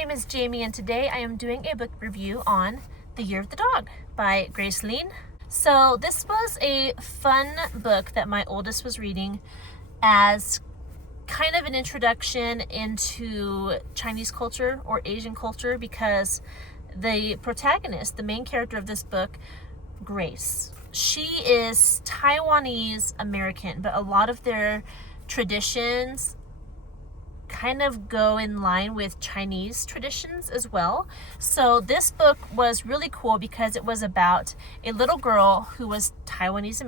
name is Jamie, and today I am doing a book review on The Year of the Dog by Grace Lin. So this was a fun book that my oldest was reading as kind of an introduction into Chinese culture or Asian culture, because the protagonist, the main character of this book, Grace, she is Taiwanese American, but a lot of their traditions kind of go in line with Chinese traditions as well. So this book was really cool because it was about a little girl who was Taiwanese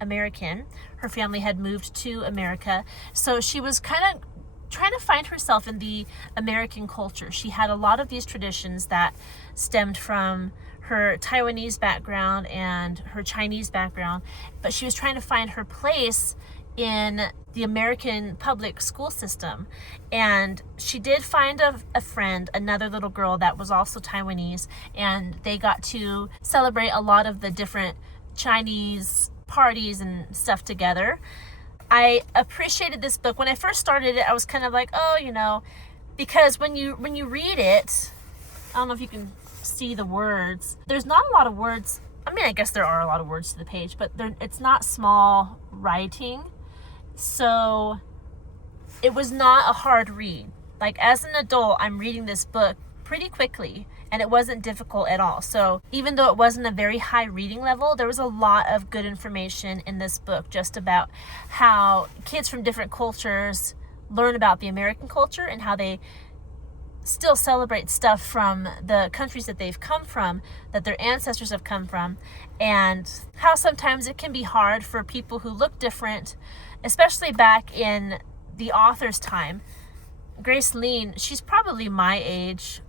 American. Her family had moved to America, so she was kind of trying to find herself in the American culture. She had a lot of these traditions that stemmed from her Taiwanese background and her Chinese background, but she was trying to find her place in the American public school system. And she did find a friend, another little girl that was also Taiwanese, and they got to celebrate a lot of the different Chinese parties and stuff together. I appreciated this book. When I first started it, I was kind of like, because when you read it, I don't know if you can see the words. There's not a lot of words. I mean, I guess there are a lot of words to the page, but it's not small writing. So it was not a hard read. Like, as an adult, I'm reading this book pretty quickly, and it wasn't difficult at all. So even though it wasn't a very high reading level, there was a lot of good information in this book just about how kids from different cultures learn about the American culture and how they still celebrate stuff from the countries that they've come from, that their ancestors have come from, and how sometimes it can be hard for people who look different, especially back in the author's time. Grace Lin, she's probably my age,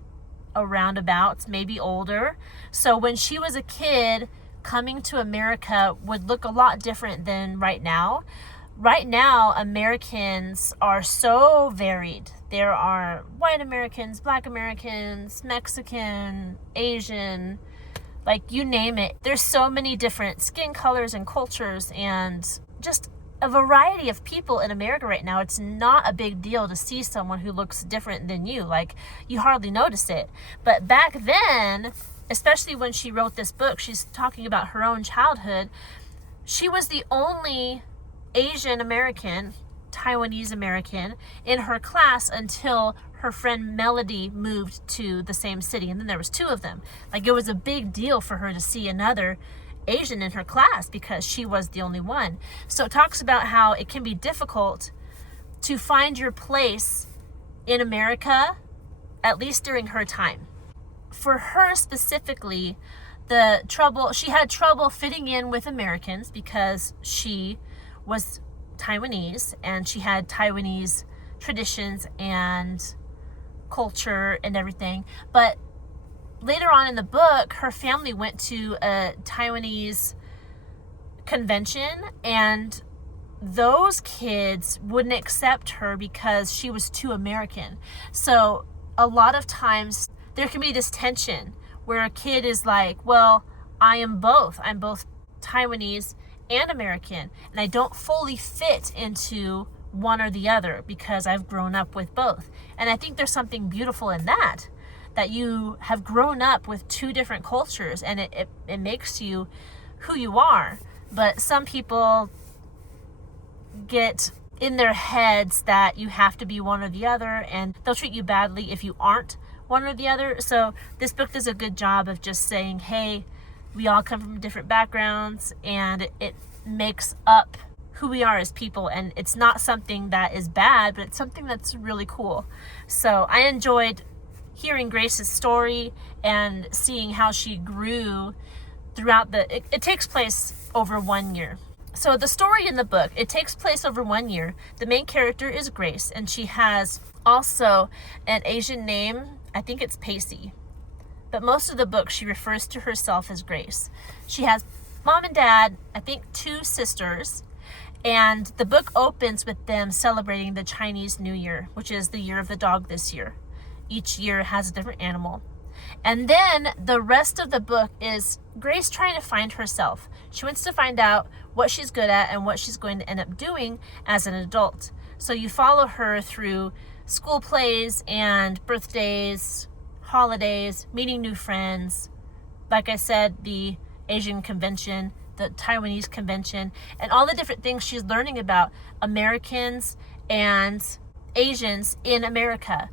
around about, maybe older. So when she was a kid, coming to America would look a lot different than right now. Right now, Americans are so varied. There are white Americans, black Americans, Mexican, Asian, like you name it. There's so many different skin colors and cultures and just a variety of people in America right now. It's not a big deal to see someone who looks different than you. Like, you hardly notice it. But back then, especially when she wrote this book, she's talking about her own childhood. She was the only Asian American, Taiwanese American, in her class until her friend Melody moved to the same city. And then there was two of them. Like, it was a big deal for her to see another Asian in her class because she was the only one. So it talks about how it can be difficult to find your place in America, at least during her time. For her specifically, she had trouble fitting in with Americans because she was Taiwanese and she had Taiwanese traditions and culture and everything. But later on in the book, her family went to a Taiwanese convention, and those kids wouldn't accept her because she was too American. So a lot of times there can be this tension where a kid is like, well, I am both. I'm both Taiwanese and American, and I don't fully fit into one or the other because I've grown up with both. And I think there's something beautiful in that you have grown up with two different cultures, and it makes you who you are. But some people get in their heads that you have to be one or the other, and they'll treat you badly if you aren't one or the other. So this book does a good job of just saying, hey, we all come from different backgrounds, and it makes up who we are as people. And it's not something that is bad, but it's something that's really cool. So I enjoyed hearing Grace's story and seeing how she grew throughout it takes place over 1 year. So the story in the book, it takes place over 1 year. The main character is Grace, and she has also an Asian name. I think it's Pacey. But most of the book, she refers to herself as Grace. She has mom and dad, I think 2 sisters, and the book opens with them celebrating the Chinese New Year, which is the Year of the Dog this year. Each year has a different animal. And then the rest of the book is Grace trying to find herself. She wants to find out what she's good at and what she's going to end up doing as an adult. So you follow her through school plays and birthdays, holidays, meeting new friends. Like I said, the Asian convention, the Taiwanese convention, and all the different things she's learning about Americans and Asians in America.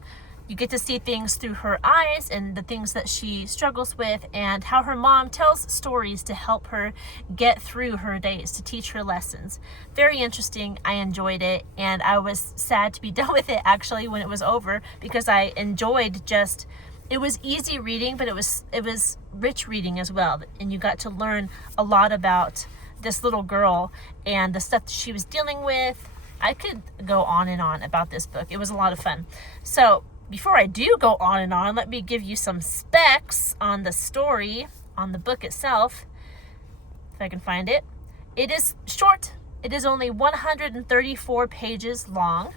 You get to see things through her eyes and the things that she struggles with, and how her mom tells stories to help her get through her days, to teach her lessons. Very interesting. I enjoyed it, and I was sad to be done with it actually when it was over, because I enjoyed just, it was easy reading, but it was rich reading as well, and you got to learn a lot about this little girl and the stuff that she was dealing with. I could go on and on about this book. It was a lot of fun. So before I do go on and on, let me give you some specs on the story, on the book itself, if I can find it. It is short. It is only 134 pages long.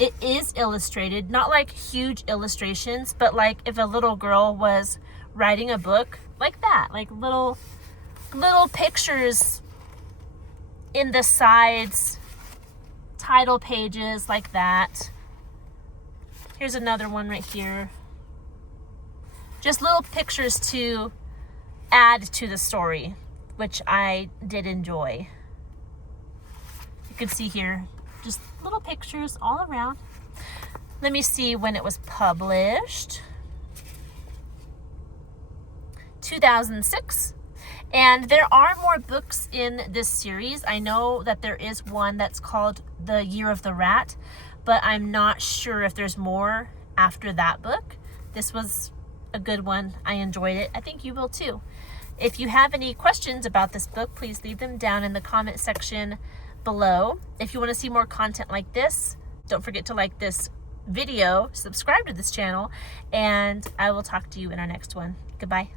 It is illustrated, not like huge illustrations, but like if a little girl was writing a book like that, like little pictures in the sides, title pages like that. Here's another one right here. Just little pictures to add to the story, which I did enjoy. You can see here, just little pictures all around. Let me see when it was published. 2006. And there are more books in this series. I know that there is one that's called The Year of the Rat, but I'm not sure if there's more after that book. This was a good one. I enjoyed it. I think you will too. If you have any questions about this book, please leave them down in the comment section below. If you want to see more content like this, don't forget to like this video, subscribe to this channel, and I will talk to you in our next one. Goodbye.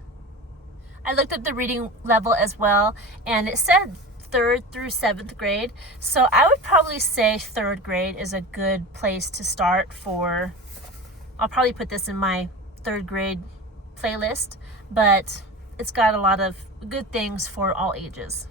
I looked up the reading level as well, and it said 3rd through 7th grade. So I would probably say 3rd grade is a good place to start for. I'll probably put this in my 3rd grade playlist, but it's got a lot of good things for all ages.